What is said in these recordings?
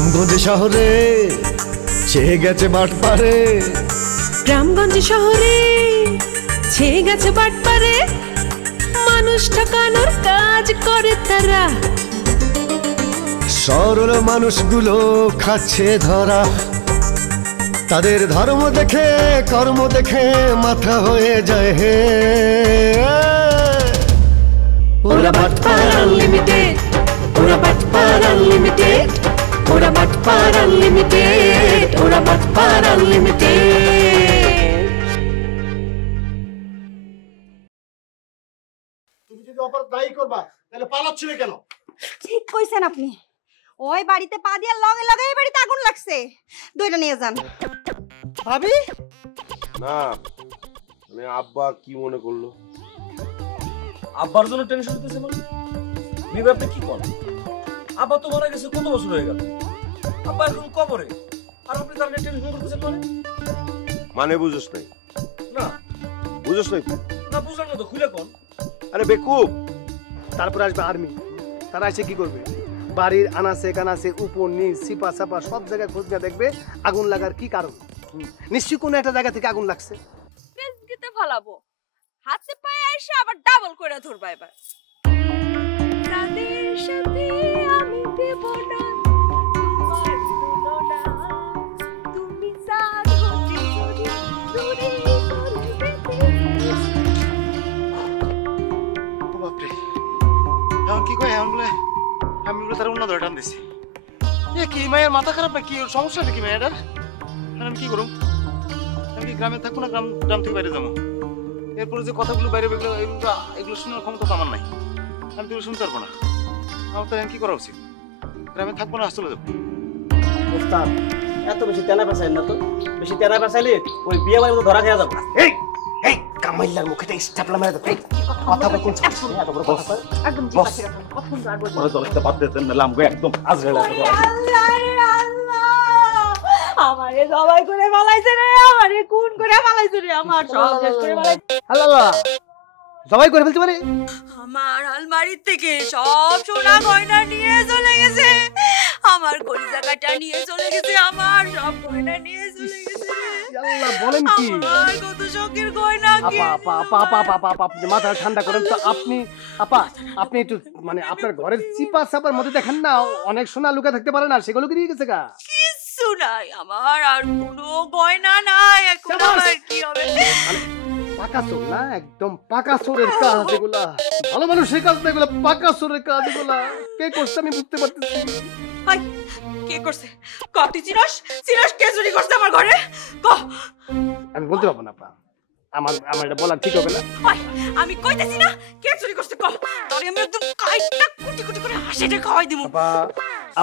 গ্রামগঞ্জ শহরে ছেয়ে গেছে বাটপারে, গ্রামগঞ্জ শহরে ছেয়ে গেছে বাটপারে, মানুষ ঠকানোর কাজ করে তারা। সরল মানুষগুলো খাচ্ছে ধরা, তাদের ধর্ম দেখে কর্ম দেখে মাথা হয়ে যায় হে। ওরা বাটপার আনলিমিটেড, ওরা বাটপার আনলিমিটেড, ওরা বাটপার আনলিমিটেড, ওরা বাটপার আনলিমিটেড। তুমি যদি অপরাধ নাই করবা তাহলে পালাচ্ছিলে কেন? ঠিক কইছেন আপনি। ওই বাড়িতে পা দিয়া লগে লগে এই বাড়িতে আগুন লাগছে। দুইটা নিয়ে যান। ভাবি না মানে আব্বা কি মনে করলো? আব্বার জন্য টেনশন হইতেছে মানে বিবে আপনি কি করেন? আব্বা তো মারা গেছে কত বছর হয়ে গেল, আব্বা এখন কবরে, আর আপনি তার নিয়ে টেনশন করতেছেন মানে? মানে বুঝছ নাই? না বুঝছ নাই? না বুঝলাম না তো, খুলে কোন? আরে বেকুব, তারপর আসবে আর্মি। তারা এসে কি করবে? বাড়ির আনাচে কানাচে উপর নিচ সিপা চাপা সব জায়গায় খোঁজ নিয়ে দেখবে আগুন লাগার কি কারণ। নিশ্চয়ই কোনো একটা জায়গা থেকে আগুন লাগছে। দিতে ফলাবো, হাতে পায়ে এসে আবার ডাবল করে ধরবা এবার। তাদের সাথে আমি দেব না তোমার তুলনা, তুমি সাথ হতে যদি দূরে বাপরে, এখন কি কয়? এখন বলে আমি বলে তার অন্য ধরে টান দিছি। এ কি মায়ের মাথা খারাপ না কি? ওর সমস্যাটা কি মায়ের? আমি কি করুম? আমি কি গ্রামে থাকবো না গ্রাম থেকে বাইরে যাবো? এরপরে যে কথাগুলো বাইরে এগুলো শোনার ক্ষমতা তো আমার নাই। আমি তো শুনতে পারবো না। আমার তো এখন কি করা উচিত? গ্রামে থাকবো না, চলে যাবো। ওস্তাদ এত বেশি তেনা পেঁচাইল না তো, বেশি তেনা পেঁচাইলে ওই বিয়ে বাড়ির মতো ধরা খেয়ে যাবো। এই এই কামাইল্লার মুখেটা স্টাপলা মেরে দাও। কথা বলতে চাচ্ছিস এত বড় কথা কয়? একদম ঠিক আছে, কথা বলতে আর বলবো পরে দলতে বাদ দিতেন না লামগো একদম আজরাইল এত বড়। আল্লাহ রে আল্লাহ, আমারে জবাই করে ফলাইছে রে, আমারে খুন করে ফলাইছে রে, আমার সব শেষ করে ফলাইছে। আল্লাহ সবাই করে ফেলতে পারে। আমার আলমারি থেকে সব সোনা গয়না নিয়ে চলে গেছে, আমার কলিজা কাটা নিয়ে চলে গেছে, আমার সব গয়না নিয়ে চলে গেছে। আল্লাহ বলেন কি? আমার কত শখের গয়না কি। আপা আপা আপা আপা আপা আপা আপনি মাথা ঠান্ডা করেন তো। আপনি একটু মানে আপনার ঘরের চিপা চাপার মধ্যে দেখেন না অনেক সোনা লুকা থাকতে পারে না, সেগুলো কি নিয়ে গেছে গা? কিচ্ছু নাই আমার, আর কোনো গয়না নাই। এখন আমার কি হবে? পাকা চোর না, একদম পাকা চোরের কাজ এগুলা। ভালো মানুষের কাজ না এগুলা, পাকা চোরের কাজ এগুলা। কে করছে আমি বুঝতে পারতেছি। হাই, কে করছে? কত চিনস চিনস কে চুরি করছে আমার ঘরে? ক। আমি বলতে পারবো না আপা, আমার এটা বলা ঠিক হবে না। আমি কইতেছি না কে চুরি করছে ক। তোরে আমি একদম কাইটা কুটি কুটি করে হাসিটা খাওয়াই দিমু। আপা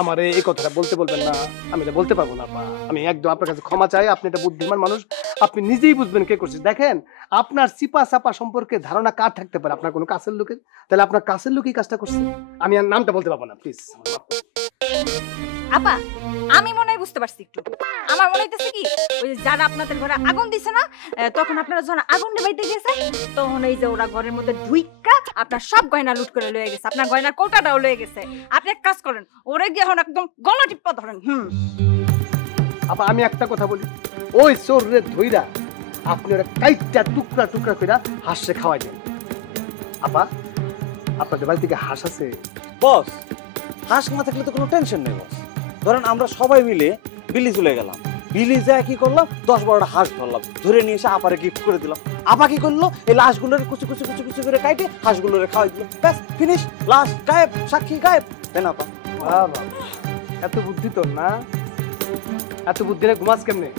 আমারে এই কথাটা বলতে বলবেন না, আমি এটা বলতে পারবো না আপা। আমি একদম আপনার কাছে ক্ষমা চাই। আপনি এটা বুদ্ধিমান মানুষ, আপনি নিজেই বুঝবেন কে করছে। দেখেন আপনার চিপা চাপা সম্পর্কে ধারণা কার থাকতে পারে? আপনার কোনো কাছের লোকের। তাহলে আপনার কাছের লোকই কাজটা করছে। আমি আর নামটা বলতে পারবো না, প্লিজ। আপা আমি মনে হয় বুঝতে পারছি একটু। আমার মনে হইতেছে কি, ওই যারা আপনাদের ঘরে আগুন দিছে না, তখন আপনারা যখন আগুন নেভাইতে গেছে তখন এই যে ওরা ঘরের মধ্যে ঢুইক্কা আপনার সব গয়না লুট করে লয়ে গেছে, আপনার গয়নার কৌটাটাও লয়ে গেছে। আপনি এক কাজ করেন, ওরে গিয়ে এখন একদম গলা টিপ্পা ধরেন। আপা আমি একটা কথা বলি, ওই চোরের ধইরা আপনি ওরা কাইটা টুকরা টুকরা করে হাঁসে খাওয়াই দেন। আপা আপনাদের বাড়ি থেকে হাঁস আছে? বস হাঁস না থাকলে তো কোনো টেনশন নেই বস। ধরেন আমরা সবাই মিলে বিলি চলে গেলাম, বিলি যায় কি করলাম 10-12টা হাঁস ধরলাম, ধরে নিয়ে এসে আপারে গিফট করে দিলাম। আপা কি করলো, এই লাশগুলোর কুচি কুচি কুচি কুচি করে কাটে হাঁসগুলোরে খাওয়াই দিল, ব্যাস ফিনিশ, লাশ গায়েব, সাক্ষী গায়েব। তাই না আপা? বাবা এত বুদ্ধি তোর না? এত বুদ্ধি না ঘুমাস কেমনে?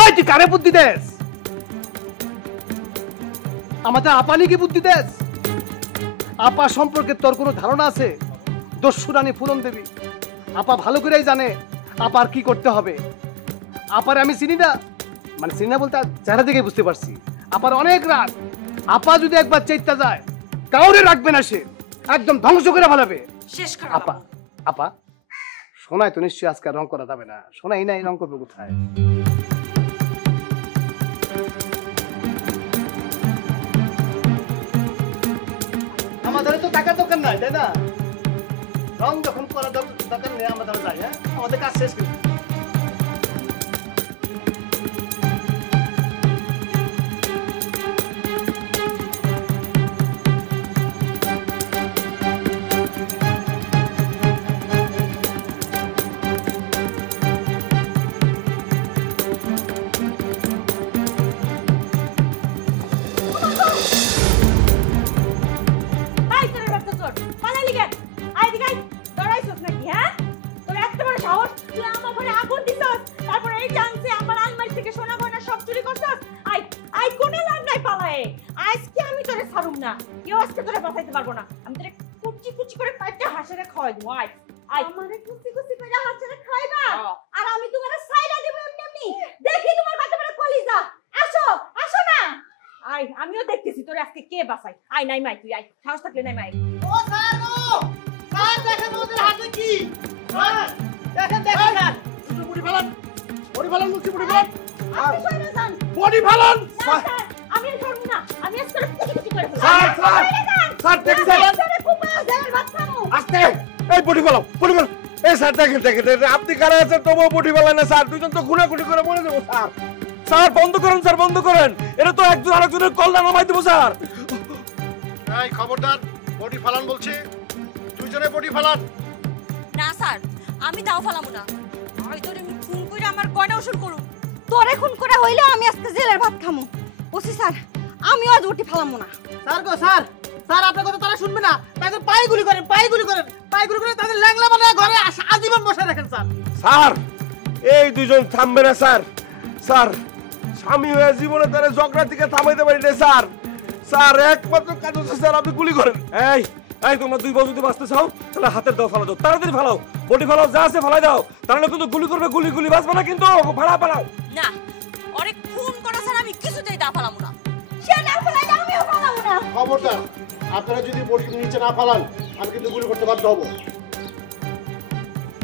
ওই তুই কারে বুদ্ধি দেস? আমাদের আপানি কি বুদ্ধি দেস? আপা সম্পর্কে তোর কোনো ধারণা আছে? দস্যুরানী ফুলন দেবী আপা ভালো করেই জানে আপার কি করতে হবে। আপার আমি চিনি না, মানে চিনি না বলতে চেহারা দেখে বুঝতে পারছি আপার অনেক রাগ। আপা যদি একবার চেষ্টা যায় কাউরে রাখবে না, সে একদম ধ্বংস করে ফেলাবে। আপা আপা সোনায় তো নিশ্চয়ই আজকে রং করা যাবে না। সোনাই নাই, রং করবে কোথায়? আমাদের তো টাকা দোকান নাই, তাই না? রং যখন করা দরকার দরকার নেই, আমরা তাহলে যাই। হ্যাঁ, আমাদের কাজ শেষ কিন্তু। আই তোর বাচ্চা চোর পালাইলি কেন? আই দিকে আই, ডরাইছস নাকি? হ্যাঁ, তোর এত বড় সাহস, তুই আমার ঘরে আগুন দিছস, তারপরে এই চান্সে আমার আলমারি থেকে সোনা গয়না সব চুরি করছস। আই আই কোনে লাগ নাই পালায়ে, আজকে আমি তোরে ছাড়ুম না, কেউ আজকে তোরে বাঁচাইতে পারবো না। আমি তোরে কুচি কুচি করে কাটটা হাসিরে খাওয়াই দেবো। আই আই আমারে কুচি কুচি করে হাসিরে খাইবা, আর আমি তোমারে সাইডা দেব এমনি এমনি। দেখি তোমার কত বড় কলিজা। আসো আসো না, আই আমিও দেখতেছি তোরে আজকে কে বাঁচাই। আই নাই মাই, তুই আই, সাহস থাকলে নাই মাই। ও স্যার, ও স্যার, দেখেন ওদের হাতে কি। স্যার দেখেন, দেখেন স্যার, বডি ফালান, বডি ফালান, মুক্তি বডি ফালান, আপনি কইরা যান। বডি ফালান। না, স্যার, আমি আর করব না, আমি আজকে কুচি কুচি করে ফেলব। স্যার, স্যার, স্যার দেখছেন? তোরে কুপা দেওয়ার ভাত খামু। আস্তে এই বডি ফেলাও, বডি ফেলাও। এই স্যার দেখেন দেখেন দেখেন, আপনি কারা আছেন তবুও বডি ফেলান না স্যার, দুজন তো খুনাখুনি করে মরে যাবো স্যার। স্যার বন্ধ করেন, স্যার বন্ধ করেন, এটা তো একজন আরেকজনের কল্যাণ নামাই দেবো স্যার। এই খবরদার, বডি ফালান বলছি, দুইজনে বডি ফালান। না স্যার, আমি তাও ফালামু না। আমি তোরে খুন কইরা আমার কয়টা ওষুধ করু। তোরে খুন করে হইলেও আমি আজকে জেলের ভাত খামু। ওসি স্যার, আমি আর রুটি ফালামু না। স্যার গো স্যার, স্যার আপনার কথা তারা শুনবে না, তাদের পায়ে গুলি করেন, পায়ে গুলি করেন, পায়ে গুলি করে তাদের ল্যাংলা বানায় ঘরে আজীবন বসায় রাখেন স্যার। স্যার এই দুজন থামবে না স্যার। স্যার স্বামী হয়ে জীবনে তারা ঝগড়া থেকে থামাইতে পারি না স্যার। স্যার একমাত্র কাজ হচ্ছে স্যার আপনি গুলি করেন। এই এই তোমরা দুই বউ যদি বাঁচতে চাও তাহলে হাতের দাও ফালা দাও, তাড়াতাড়ি ফালাও, বডি ফালাও, যা আছে ফালাই দাও, তাহলে কিন্তু গুলি করবে, গুলি গুলি বাঁচবে না কিন্তু, ফালা ফালাও। না, ওরে খুন করা স্যার আমি কিছুতেই তা ফালামু না। সে না ফালাই না, আমিও ফালামু না। খবরদার, আপনারা যদি বডি নিচে না ফালান আমি কিন্তু গুলি করতে বাধ্য হব।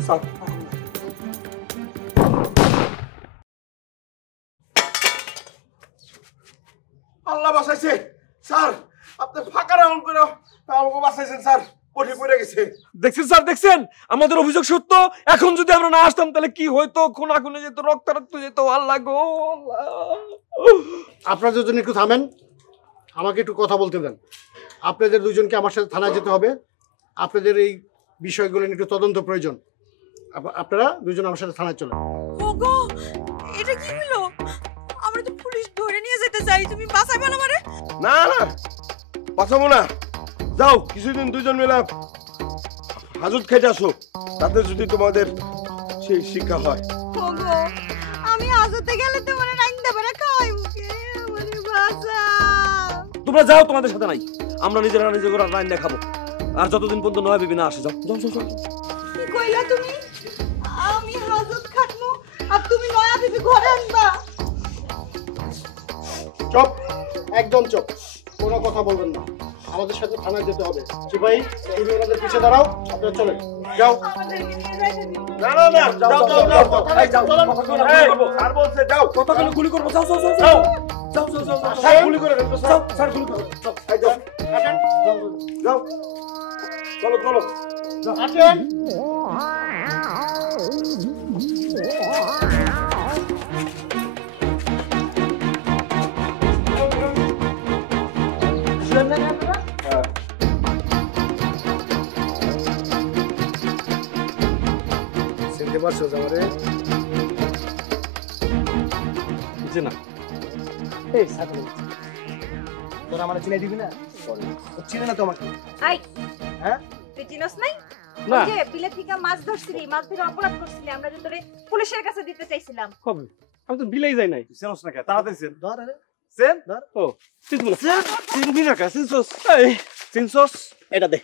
স্যার আল্লাহ বাঁচাইছে স্যার, আপনি ফাঁকা রাউন্ড করে আমাকে বাঁচাইছেন স্যার, বডি পড়ে গেছে। দেখছেন স্যার, দেখছেন আমাদের অভিযোগ সত্য। এখন যদি আমরা না আসতাম তাহলে কি হইতো, খুনাখুনি যেত, রক্তারক্ত যেত। আল্লাহ গো আল্লাহ। আপনারা দুজন একটু থামেন, আমাকে একটু কথা বলতে দেন। আপনাদের দুজনকে আমার সাথে থানায় যেতে হবে, আপনাদের এই বিষয়গুলো নিয়ে একটু তদন্ত প্রয়োজন। আপনারা দুজন আমার সাথে থানায় চলেন। ওগো, এটা কি হলো? আমরা তো পুলিশ ধরে নিয়ে যেতে চাই, তুমি বাঁচাইবা না আমারে? না না বাঁচাবো না, যাও কিছুদিন দুজন মিলে হাজত খেতে আসো, তাতে যদি তোমাদের সেই শিক্ষা হয়। ওগো, আমি আজতে গেলে তোমার রাইন্দা বেড়া খাওয়াই মুখে, আমারে বাঁচাও। তোমরা যাও, তোমাদের সাথে নাই, আমরা নিজেরা নিজে করে রান্না খাবো। আর যতদিন পর্যন্ত নয় বিবি না আসে, যাও যাও যাও যাও। কি কইলা তুমি? আমি হাজত খাটমু আর তুমি নয়া বিবি ঘরে আনবা? চুপ, একদম চুপ, কোনো কথা বলবেন না। আমাদের সাথে থানায় যেতে হবে। সিপাহী, তুমি ওনাদের পিছে দাঁড়াও, আপনারা চলেন, যাও। আমাদেরকে নিয়ে যাইতে দিও না। না না না, যাও যাও যাও, এই যাও, এই, স্যার বলছে যাও, কথা বলে গুলি করবো, যাও যাও যাও যাও যাও যাও যাও যাও। স্যার গুলি করে ফেলবে স্যার, স্যার গুলি করে ফেলবে। এই যাও, আসেন, যাও, চলো চলো। আসেন। চিনতে পারছো আমারে? জি না। এই স্যার, তোরা আমার চিনে দিবি না? ও চিনে না তোমাকে। আই, হ্যাঁ, তুই চিনস নাই? না। ওই যে বিলে থেকে মাছ ধরছিলি, মাছ ধরে অপরাধ করছিলি, আমরা যে তোরে পুলিশের কাছে দিতে চাইছিলাম। কবে? আমি তো বিলেই যাই নাই। চেনস না কে? তাড়াতাড়ি চেন। ধর আরে, চেন? ধর। ও চিনবো না। চিনবি না কে? চিনছস? এই চিনছস? এটা দে।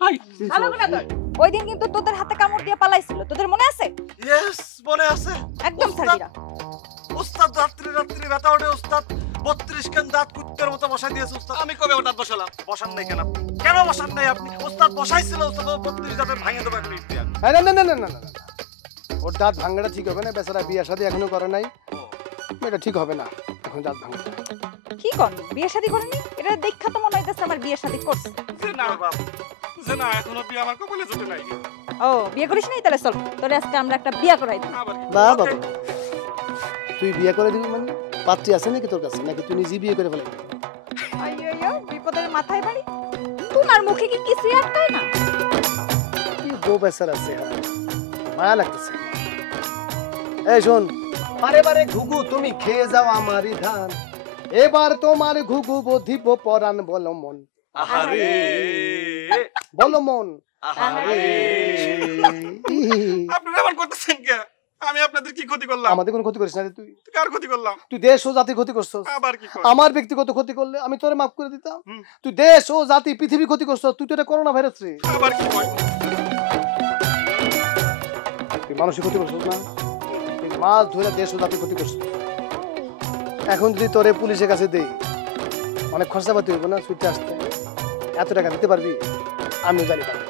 হাই ভালো করে ধর। ওই দিন কিন্তু তোদের হাতে কামড় দিয়ে পালাইছিল, তোদের মনে আছে? ইয়েস, মনে আছে। একদম ছাড়বিরা। উস্তাদ রাত্রি রাত্রি ব্যথা ওঠে উস্তাদ, 32 খান দাঁত কুত্তের মতো বসাই দিয়েছে উস্তাদ। আমি কবে ওটা বসালাম? বসান নাই কেন আপনি? কেন বসান নাই আপনি? উস্তাদ বসাইছিল, উস্তাদ 32 দাঁতের ভাঙে দেবে এখন ইতিহাস। না না না না না না, ওর দাঁত ভাঙাটা ঠিক হবে না, বেচারা বিয়ে শাদী এখনো করে নাই, এটা ঠিক হবে না এখন দাঁত ভাঙাটা। কি কর, বিয়ে শাদী করেনি? এটা দেখা তো মনে হইতেছে আমার বিয়ে শাদী করছে। যে না বাপ, যে না এখনো বিয়ে আমার কপালে জুটে নাই। ও বিয়ে করিস নাই তাহলে চল তোরে আজকে আমরা একটা বিয়ে করাই দিই না বাবা তুই বিয়ে করে দিবি মানে পাত্রী আছে নাকি তোর কাছে নাকি তুই নিজে বিয়ে করে ফেলবি আইয়ো বিপদের মাথায় বাড়ি তোমার মুখে কি কিছু আটকায় না কি গো বেচার আছে মায়া লাগতেছে এই শোন বারে বারে ঘুঘু তুমি খেয়ে যাও আমারই ধান এবার তোমার ঘুঘু বধিব পরাণ বলো মন আহারে বলো মন আহারে আপনারা এমন করতেছেন কে? আমি আপনাদের কি ক্ষতি করলাম? আমাদের কোনো ক্ষতি করিস না রে তুই কার ক্ষতি করলাম? তুই দেশ ও জাতি ক্ষতি করছস আবার কি কর? আমার ব্যক্তিগত ক্ষতি করলে আমি তোরে মাফ করে দিতাম তুই দেশ ও জাতি পৃথিবী ক্ষতি করছস তুই তো এটা করোনা ভাইরাস রে আবার কি কর? তুই মানুষের ক্ষতি করছস না তুই মাছ ধরে দেশ ও জাতি ক্ষতি করছস এখন যদি তোরে পুলিশের কাছে দেই অনেক খরচাপাতি হইব না ছুটে আসতে এত টাকা দিতে পারবি আমিও জানি পারবি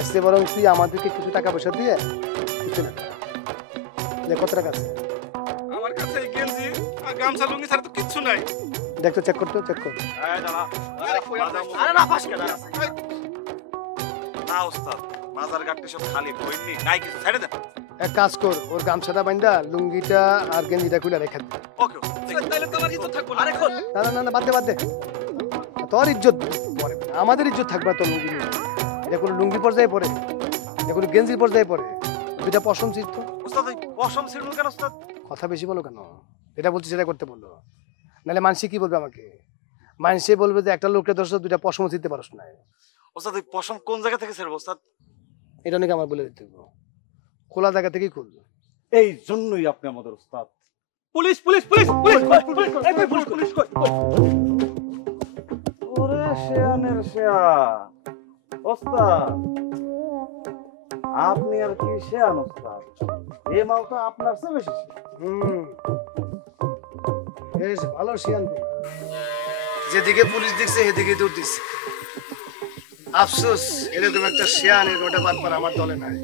এসে বরং তুই আমাদেরকে কিছু টাকা পয়সা দিয়ে কিছু না কত টাকা আছে আমার কাছে এই গেঞ্জি আর গামছা লুঙ্গি ছাড়া তো কিচ্ছু নাই। দেখ তো চেক করতো চেক কর এই দাঁড়া আরে না পাস কেন? না ওস্তাদ মাজার ঘাটে সব খালি বইনি নাই কিছু ছেড়ে দে এক কাজ কর ওর গামছাটা বাইন্দা লুঙ্গিটা আর গেঞ্জিটা খুলে রেখে দে ওকে তাহলে তোমার কিছু থাকবো না। আরে না না না না বাদ দে বাদ দে তোর ইজ্জত পরে আমাদের ইজ্জত থাকবে না তোর লুঙ্গি নিয়ে। এটা কোনো লুঙ্গি পর্যায়ে পড়ে এটা কোনো গেঞ্জির পর্যায়ে পড়ে দুইটা পশম চিত্ত ওস্তাদ এই পশম ছিড়ল কেন ওস্তাদ কথা বেশি বলো কেন এটা বলছি সেটা করতে বললো নাহলে মানুষে কি বলবে আমাকে মানুষে বলবে যে একটা লোককে দোষ দুইটা পশম চিনতে পারস না ওস্তাদ এই পশম কোন জায়গা থেকে ছিড়ব ওস্তাদ এটা নাকি আমার বলে দিতে হবে খোলা জায়গা থেকেই খুলবে এই জন্যই আপনি আমাদের ওস্তাদ পুলিশ পুলিশ পুলিশ পুলিশ এই কই পুলিশ পুলিশ কই? ওরে শেয়ানের শেয়ান ওস্তাদ আপনি আর কি শেয়ান ওস্তাদ এই মাল তো আপনার চেয়ে বেশি বেশ ভালো শিয়ান যেদিকে পুলিশ দেখছে সেদিকে দৌড় দিচ্ছে আফসোস এরকম একটা শিয়ান এরকম একটা বাটপার আমার দলে নাই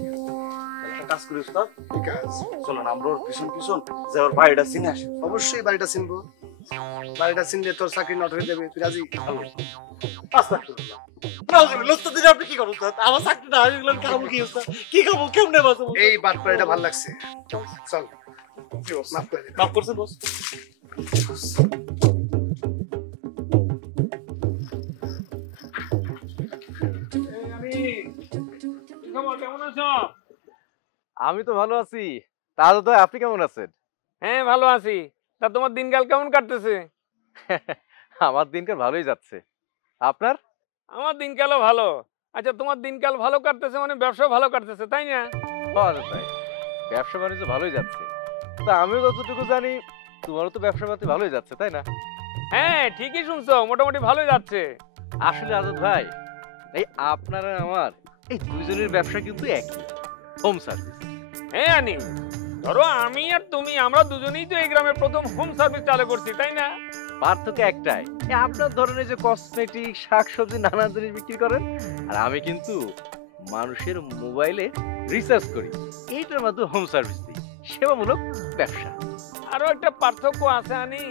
একটা কাজ করি ওস্তাদ ঠিক আছে চলেন আমরা ওর পিছন পিছন যে ওর বাড়িটা চিনে আসি অবশ্যই বাড়িটা চিনবো বাড়িটা চিনলে তোর চাকরি নট হয়ে যাবে তুই রাজি আস্তাগফিরুল্লাহ নাউজুবিল্লাহ ওস্তাদ এটা আপনি কি করেন ওস্তাদ আমার চাকরিটা হারিয়ে গেলেন খাবো কি ওস্তাদ কি খাবো কেমনে বাঁচবো এই বাটপাড়িটা ভালো লাগছে চল মাফ করে দে মাফ করছেন বস আমি তো ভালো আছি তাহলে তো আপনি কেমন আছেন? হ্যাঁ ভালো আছি। তা তোমার দিনকাল কেমন কাটতেছে? আমার দিনকাল ভালোই যাচ্ছে। আপনার? আমার দিনকালও ভালো। আচ্ছা তোমার দিনকাল ভালো কাটতেছে মানে ব্যবসা ভালো কাটতেছে তাই না? তাই ব্যবসা বাণিজ্য ভালোই যাচ্ছে। তা আমিও যতটুকু জানি তোমারও তো ব্যবসা পাতি ভালোই যাচ্ছে তাই না? হ্যাঁ ঠিকই শুনছো, মোটামুটি ভালোই যাচ্ছে। আসলে আজাদ ভাই এই আপনার আর আমার এই দুইজনের ব্যবসা কিন্তু একই, হোম সার্ভিস। হ্যাঁ আনি ধরো আমি আর তুমি আমরা দুজনেই তো এই গ্রামের প্রথম হোম সার্ভিস চালু করছি তাই না? পার্থক্য একটাই, আপনার ধরনের যে কসমেটিক শাকসবজি নানা জিনিস বিক্রি করেন আর আমি কিন্তু মানুষের মোবাইলে রিসার্চ করি, এইটার মাধ্যমে হোম সার্ভিস দিই, সেবামূলক ব্যবসা। আরো একটা পার্থক্য আছে আনি।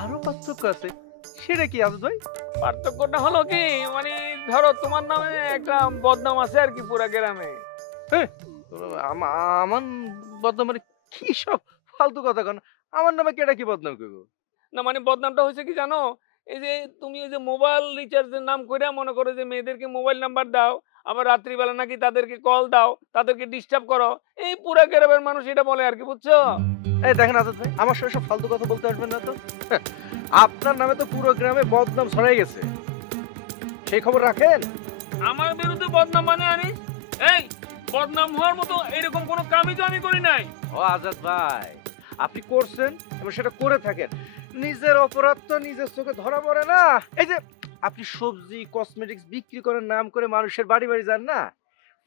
আরো পার্থক্য আছে, সেটা কি আজাদ ভাই? পার্থক্যটা হলো কি মানে ধরো তোমার নামে একটা বদনাম আছে আর কি পুরা গ্রামে। আমার বদনাম মানে কি সব ফালতু কথা কেন? আমার নামে কেটা কি বদনাম করবো? না মানে বদনামটা হয়েছে কি জানো, এই যে তুমি ওই যে মোবাইল রিচার্জের নাম করে মনে করো যে মেয়েদেরকে মোবাইল নাম্বার দাও, আবার রাত্রিবেলা নাকি তাদেরকে কল দাও, তাদেরকে ডিস্টার্ব করো, এই পুরা গ্রামের মানুষ এটা বলে আর কি, বুঝছো? এই দেখেন আজাদ ভাই, আমার সঙ্গে সব ফালতু কথা বলতে আসবেন না তো। আপনার নামে তো পুরো গ্রামে বদনাম ছড়াই গেছে, সেই খবর রাখেন? আমার বিরুদ্ধে বদনাম মানে আনি? এই বদনাম হওয়ার মতো এরকম কোনো কামই তো আমি করি নাই। ও আজাদ ভাই, আপনি করছেন এবং সেটা করে থাকেন, নিজের অপরাধ তো নিজের চোখে ধরা পড়ে না। এই যে আপনি সবজি কসমেটিক্স বিক্রি করার নাম করে মানুষের বাড়ি বাড়ি যান না,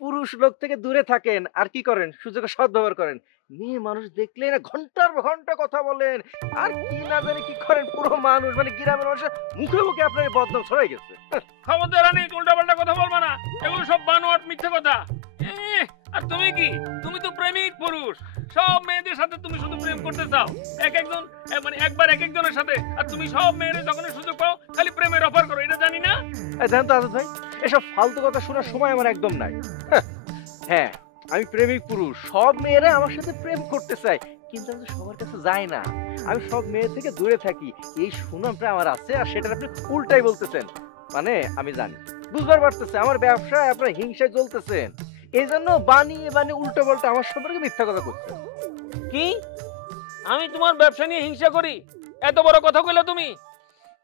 পুরুষ লোক থেকে দূরে থাকেন, আর কি করেন সুযোগে সদ্ব্যবহার করেন, মেয়ে মানুষ দেখলে না ঘন্টার ঘন্টা কথা বলেন, আর কি না জানি কি করেন, পুরো মানুষ মানে গ্রামের মানুষের মুখে মুখে আপনার বদনাম ছড়াই গেছে। খবরদার আনি, উল্টাপাল্টা কথা বলবা না, এগুলো সব বানোয়াট মিথ্যে কথা। আর তুমি কি, তুমি তো প্রেমিক পুরুষ, সব মেয়েদের সাথে তুমি শুধু প্রেম করতে চাও, এক একজন মানে একবার এক একজনের সাথে, আর তুমি সব মেয়েদের যখনই সুযোগ পাও খালি প্রেমের অফার করো, এটা জানি না? জানেন তো আজাদ ভাই, এসব ফালতু কথা শোনার সময় আমার একদম নাই। হ্যাঁ আমি প্রেমিক পুরুষ, সব মেয়েরা আমার সাথে প্রেম করতে চায়, কিন্তু আমি তো সবার কাছে যাই না, আমি সব মেয়ের থেকে দূরে থাকি। এই সুনামটা আমার আছে, আর সেটা আপনি উল্টাই বলতেছেন। মানে আমি জানি, বুঝবার পারতেছে আমার ব্যবসায় আপনার হিংসায় চলতেছেন, এই জন্য বানিয়ে বানিয়ে উল্টো পাল্টা আমার সম্পর্কে মিথ্যা কথা করছেন। কি আমি তোমার ব্যবসা নিয়ে হিংসা করি? এত বড় কথা কইলা তুমি?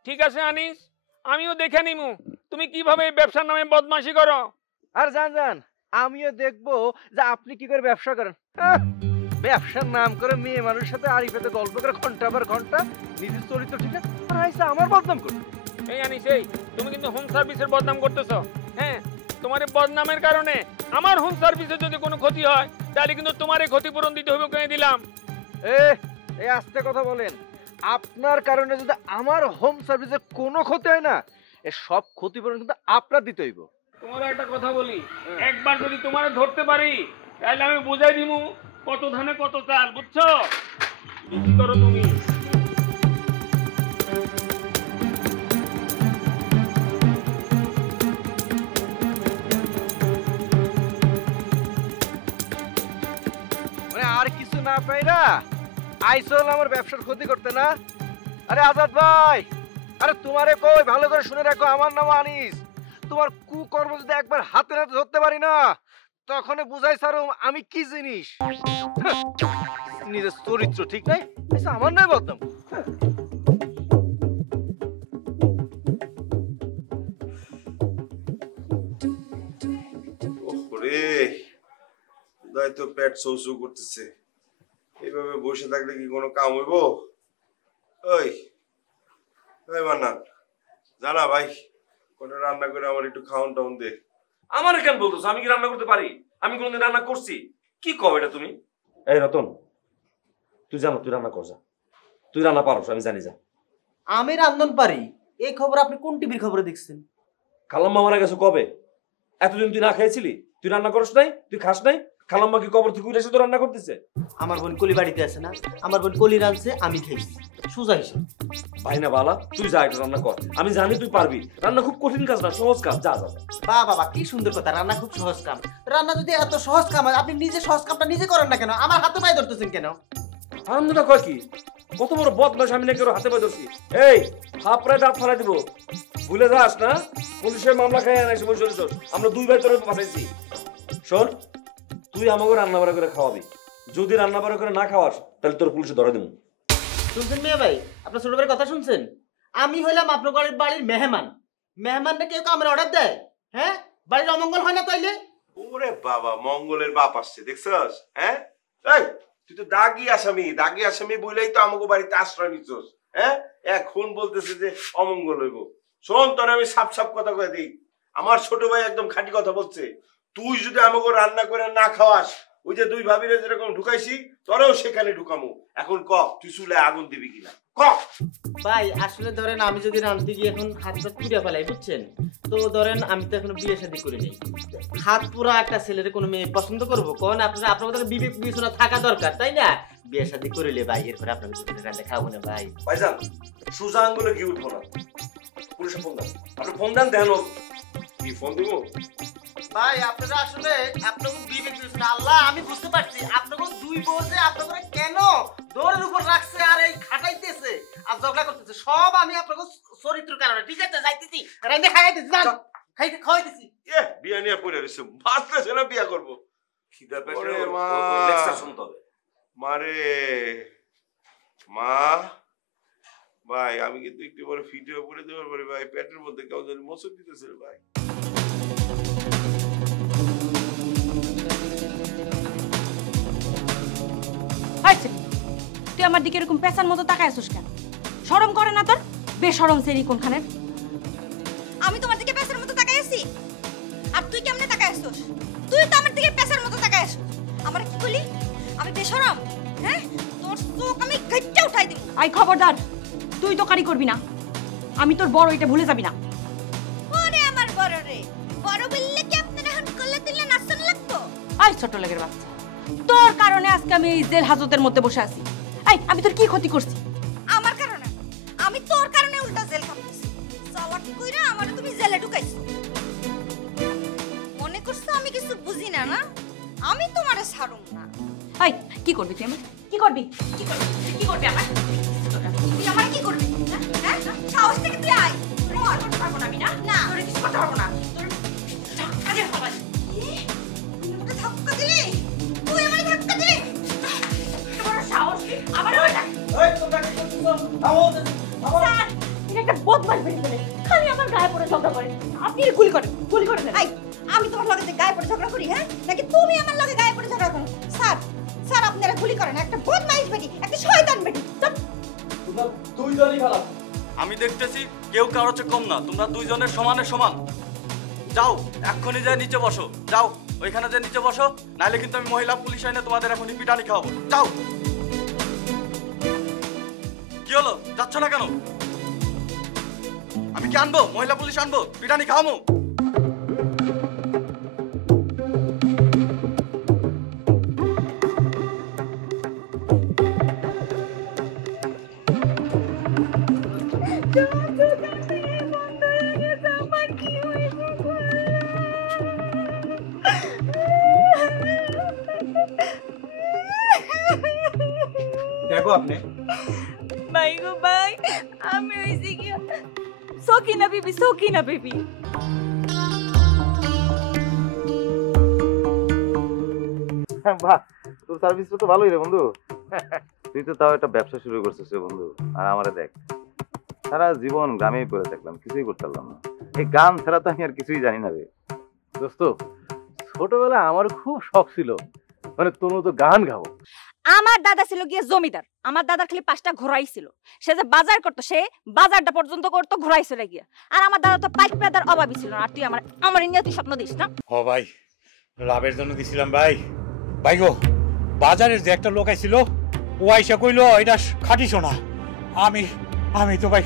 ঠিক আছে আনিস, আমিও দেখে নিমু তুমি কিভাবে এই ব্যবসার নামে বদমাশি করো। আর জান জান, আমিও দেখবো যে আপনি কি করে ব্যবসা করেন। ব্যবসার নাম করে মেয়ে মানুষের সাথে আড়ি পেতে গল্প করে ঘন্টা পর ঘন্টা, নিজের চরিত্র ঠিক না, আর আইসা আমার বদনাম করবে। এই আনিস, এই তুমি কিন্তু হোম সার্ভিসের বদনাম করতেছো। হ্যাঁ, তোমার এই বদনামের কারণে আমার হোম সার্ভিসে যদি কোনো ক্ষতি হয় তাহলে কিন্তু তোমার এই ক্ষতিপূরণ দিতে হবে, কয়ে দিলাম। এই আস্তে কথা বলেন, আপনার কারণে যদি আমার হোম সার্ভিসে কোনো ক্ষতি হয় না, এ সব ক্ষতিপূরণ কিন্তু আপনার দিতে হইব। তোমার একটা কথা বলি, একবার যদি তোমারে ধরতে পারি তাহলে আমি বুঝাই দিমু কত ধানে কত চাল, বুঝছো? কি করো তুমি? মানে আর কিছু না পাইরা আইসল আমার ব্যবসার ক্ষতি করতে না? আরে আজাদ ভাই, আরে তোমারে কই ভালো করে শুনে রাখো, আমার নাম আনিস। তোমার কুকর্ম যদি একবার হাতে নাতে ধরতে পারি না, তখন বুঝাই সারো আমি কি জিনিস। নিজের চরিত্র ঠিক নাই, আমার নয় বদনাম। তো পেট সৌসু করতেছে, এইভাবে বসে থাকলে কি কোনো কাম হইব? ওই মান্নান, জানা ভাই কোনটা রান্না করে আমার একটু খাওন টাউন দে। আমার কেন বলতেছ? আমি কি রান্না করতে পারি? আমি কোনদিন রান্না করছি? কি কও এটা তুমি? এই রতন, তুই জানো তুই রান্না কর, যা তুই রান্না পারোস, আমি জানি। যা। আমি রান্ধন পারি, এই খবর আপনি কোন টিভির খবরে দেখছেন? খালাম্মা মারা গেছে কবে? এতদিন তুই না খেয়েছিলি? তুই রান্না করস নাই? তুই খাস নাই? খালাম্মা কি কবর থেকে উঠে এসে তো রান্না করতেছে? আমার বোন কলি বাড়িতে আছে না, আমার বোন কলি রাঁধছে, আমি খাইছি, সোজা হিসেব। ভাই না বালা, তুই যা একটু রান্না কর, আমি জানি তুই পারবি। রান্না খুব কঠিন কাজ না, সহজ কাজ। যা যা। বাবা কি সুন্দর কথা, রান্না খুব সহজ কাম। রান্না যদি এত সহজ কাম হয়, আপনি নিজে সহজ কামটা নিজে করেন না কেন? আমার হাতে পায়ে ধরতেছেন কেন? আনন্দটা কয় কি? কত বড় বদমাশ আমি নাকি ওর হাতে পায়ে ধরছি? এই হাপড়ায় দাঁত ফালাই দিব, ভুলে যাস না? পুলিশের মামলা খাই আনাইছি বসে চলিস, আমরা 2 ভাই তোরে পাঠাইছি। শোন, তুই আমাকে রান্না বাড়া করে খাওয়াবি, যদি রান্না বাড়া করে না খাওয়াস তাহলে তোর পুলিশে ধরে দেবো। শুনছেন মিয়া ভাই, আপনার ছোট ভাইয়ের কথা শুনছেন? আমি হইলাম আপনার বাড়ির মেহমান। মেহমানটা কেউ আমার অর্ডার দেয়? হ্যাঁ, বাড়ির অমঙ্গল হয় না তাইলে? ওরে বাবা, মঙ্গলের বাপ আসছে দেখছস? হ্যাঁ, এই তুই তো দাগি আসামি বইলেই তো আমাকে বাড়িতে আশ্রয় নিচ্ছস। হ্যাঁ, এখন বলতেছে যে অমঙ্গল হইব। শোন, তোর আমি সাপ সাপ কথা কয়ে দিই, আমার ছোট ভাই একদম খাঁটি কথা বলছে। তুই যদি আমাকে রান্না করে না খাওয়াস, ওই যে 2 ভাবিরে যেরকম ঢুকাইছি তোরেও সেখানে ঢুকামু। এখন ক, তুই চুলায় আগুন দিবি কিনা ক? ভাই আসলে ধরেন আমি যদি রাঁধতে গিয়ে এখন হাত হাত পুড়ে ফেলাই, বুঝছেন তো? ধরেন আমি তো এখনো বিয়ে শাদী করিনি, হাত পুরা একটা ছেলের কোনো মেয়ে পছন্দ করবো? কোন আপনার বিবেক বিবেচনা থাকা দরকার, তাই না? বিয়ে শাদী করিলে ভাই এরপরে আপনাকে রান্না খাবো না ভাই। ভাইজান, সুজা আঙ্গুলে কি উঠবো না, পুলিশে ফোন দেন। আপনি ফোন দেন, দেন কি ফোন দিব ভাই? আপনারা আসলে আপনাকে বিবেক বিবেচনা, আল্লাহ আমি বুঝতে পারছি আপনাকে 2 বউ যে আপনাকে কেন দৌড়ের উপর রাখছে আর এই খাটাইতেছে আর ঝগড়া করতেছে, সব আমি আপনাকে চরিত্রের কারণে। ঠিক আছে, যাইতেছি, রাইন্দে খাইতেছি, খাওয়াইতেছি। বিয়া নিয়ে পড়ে রয়েছে, বাঁচতেছে না বিয়া করবো। খিদা পেটে লেকচার শুনতে হবে। মারে মা, ভাই আমি কিন্তু একটু পরে ফিট হয়ে পড়ে দেওয়ার পরে ভাই পেটের মধ্যে কেউ যেন মোচড় দিতেছে ভাই। তুই আমার দিকে এরকম পেঁচার মতো তাকায় আছিস কেন? শরম করে না তোর? বেশরম সেরি কোনখানের? আমি তোমার দিকে পেঁচার মতো তাকায় আছি, আর তুই কেমনে তাকায় আসছিস? তুই তো আমার দিকে পেঁচার মতো তাকায় আসছিস। আমার কি বলি? আমি বেশরম? হ্যাঁ, তোর চোখ আমি গইট্টা উঠাই দিই। আই খবরদার, তুই তো কারি করবি না, আমি তোর বড়, এটা ভুলে যাবি না। ওরে আমার বড় রে, বড় বললে কি আপনারা এখন কল্লা দিলে নাচন লাগতো? আই ছোট লাগের বাচ্চা, তোর কারণে আজকে আমি এই জেল হাজতের মধ্যে বসে আছি। আই আমি তোর কি ক্ষতি করছি? আমার কারণে? আমি তোর কারণে উল্টা জেল খাচ্ছি। চালাকি কইরা আমারে তুমি জেলে ঢুকাইছো। মনে করছো আমি কিছু বুঝি না? না আমি তোমারে ছাড়ুম না। এই কি করবি তুই? কি করবি? কি করবি? কি করবি আমার? তুই আমার কি করবি? হ্যাঁ সাহস থেকে তুই আয়। তোরে আর করতে পারবো না আমি না। না তোরে কিছু করতে পারবো না। তোর ধাক্কা দিয়ে ফেলাই। তুই ধাক্কা দিলি? তুই আমারে ধাক্কা দিলি? তোর সাহস কি? আবার ওই না। এই তোমরা কি করতেছো? থামো স্যার এটা একটা বদমাশ বেরিয়ে খালি আমার গায়ে পড়ে ঝগড়া করে। আপনি গুলি করেন, গুলি করে দেন। আমি তোমার লগে গায়ে পড়ে ঝগড়া করি? হ্যাঁ নাকি তুমি আমার লগে গায়ে পড়ে ঝগড়া করো? স্যার স্যার আপনারা গুলি করেন। একটা বদমাইশ বেটি, একটা শয়তান বেটি। তোমরা দুইজনই খারাপ। আমি দেখতেছি কেউ কারো চেয়ে কম না, তোমরা দুইজনের সমানে সমান। যাও এক্ষুনি যা নিচে বসো, যাও ওইখানে যে নিচে বসো, নাহলে কিন্তু আমি মহিলা পুলিশ আইনে তোমাদের এখনই পিটানি খাওয়াবো। যাও। কি হলো, যাচ্ছ না কেন? আমি কি আনবো, মহিলা পুলিশ আনবো, পিটানি খাওয়াবো? দেখো আপনি ভাই গো ভাই, আমি হইছি কি সকিনা বিবি, সকিনা বিবি। বাহ, তোর সার্ভিসটা তো ভালোই রে বন্ধু। তুই তো তাও একটা ব্যবসা শুরু করছিস রে বন্ধু। আর আমারে দেখ, সারা জীবন গ্রামেই পড়ে থাকলাম, কিছুই করতে পারলাম না। এই গান ছাড়া তো আমি আর কিছুই জানি না রে। দোস্ত, ছোটবেলায় আমার খুব শখ ছিল মানে তোর মতো গান গাবো। আমার দাদা ছিল গিয়ে জমিদার। আমার দাদার খালি 5টা ঘোড়াই ছিল। সে যে বাজার করতো, সে বাজারটা পর্যন্ত করতো ঘোড়াই চলে গিয়া। আর আমার দাদা তো পাইক পেদার অভাবই ছিল না। আর তুই আমার নিয়ে তুই স্বপ্ন দিস না? ও ভাই, লাভের জন্য দিছিলাম ভাই। ভাই গো, বাজারের যে একটা লোক আইছিল, ও আইসা কইলো এটা খাঁটি সোনা। আমি তো ভাই